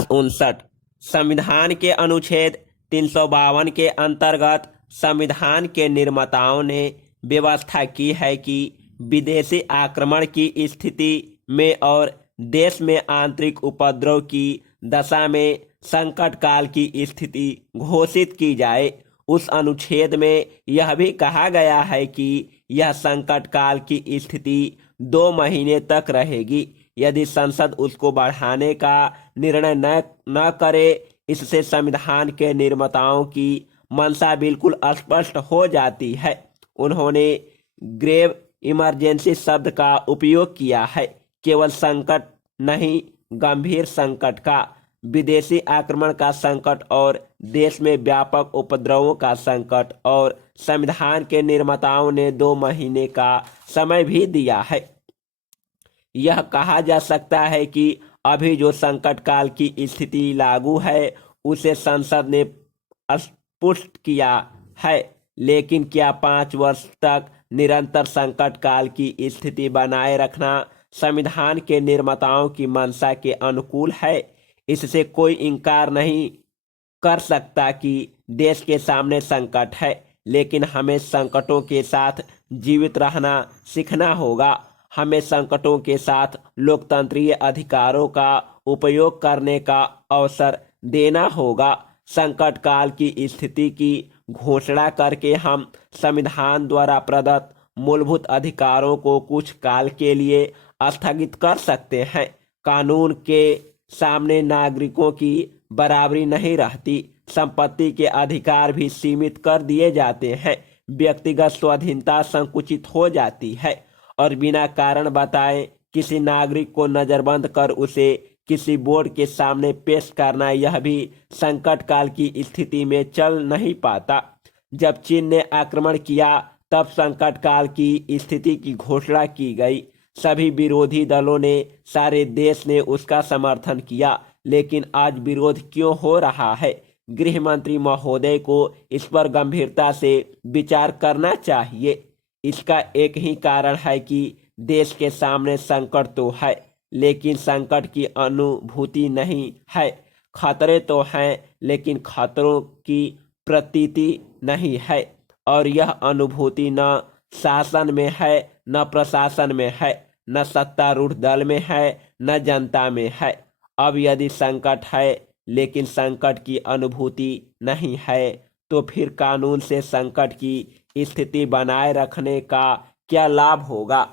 59 संविधान के अनुच्छेद 352 के अंतर्गत संविधान के निर्माताओं ने व्यवस्था की है कि विदेशी आक्रमण की स्थिति में और देश में आंतरिक उपद्रव की दशा में संकट काल की स्थिति घोषित की जाए। उस अनुच्छेद में यह भी कहा गया है कि यह संकट काल की स्थिति 2 महीने तक रहेगी यदि संसद उसको बढ़ाने का निर्णय न करे। इससे संविधान के निर्माताओं की मंशा बिल्कुल स्पष्ट हो जाती है। उन्होंने ग्रेव इमरजेंसी शब्द का उपयोग किया है, केवल संकट नहीं, गंभीर संकट का, विदेशी आक्रमण का संकट और देश में व्यापक उपद्रवों का संकट। और संविधान के निर्माताओं ने 2 महीने का समय भी दिया है। यह कहा जा सकता है कि अभी जो संकट काल की स्थिति लागू है उसे संसद ने स्पष्ट किया है, लेकिन क्या 5 वर्ष तक निरंतर संकट काल की स्थिति बनाए रखना संविधान के निर्माताओं की मंशा के अनुकूल है? इससे कोई इनकार नहीं कर सकता कि देश के सामने संकट है, लेकिन हमें संकटों के साथ जीवित रहना सीखना होगा। हमें संकटों के साथ लोकतंत्रीय अधिकारों का उपयोग करने का अवसर देना होगा। संकट काल की स्थिति की घोषणा करके हम संविधान द्वारा प्रदत्त मूलभूत अधिकारों को कुछ काल के लिए स्थगित कर सकते हैं। कानून के सामने नागरिकों की बराबरी नहीं रहती, संपत्ति के अधिकार भी सीमित कर दिए जाते हैं, व्यक्तिगत स्वाधीनता संकुचित हो जाती है और बिना कारण बताए किसी नागरिक को नजरबंद कर उसे किसी बोर्ड के सामने पेश करना, यह भी संकट काल की स्थिति में चल नहीं पाता। जब चीन ने आक्रमण किया तब संकट काल की स्थिति की घोषणा की गई। सभी विरोधी दलों ने, सारे देश ने उसका समर्थन किया, लेकिन आज विरोध क्यों हो रहा है? गृह मंत्री महोदय को इस पर गंभीरता से विचार करना चाहिए। इसका एक ही कारण है कि देश के सामने संकट तो है, लेकिन संकट की अनुभूति नहीं है। खतरे तो हैं, लेकिन खतरों की प्रतीति नहीं है, और यह अनुभूति न शासन में है, न प्रशासन में है, न सत्तारूढ़ दल में है, न जनता में है। अब यदि संकट है लेकिन संकट की अनुभूति नहीं है, तो फिर कानून से संकट की स्थिति बनाए रखने का क्या लाभ होगा?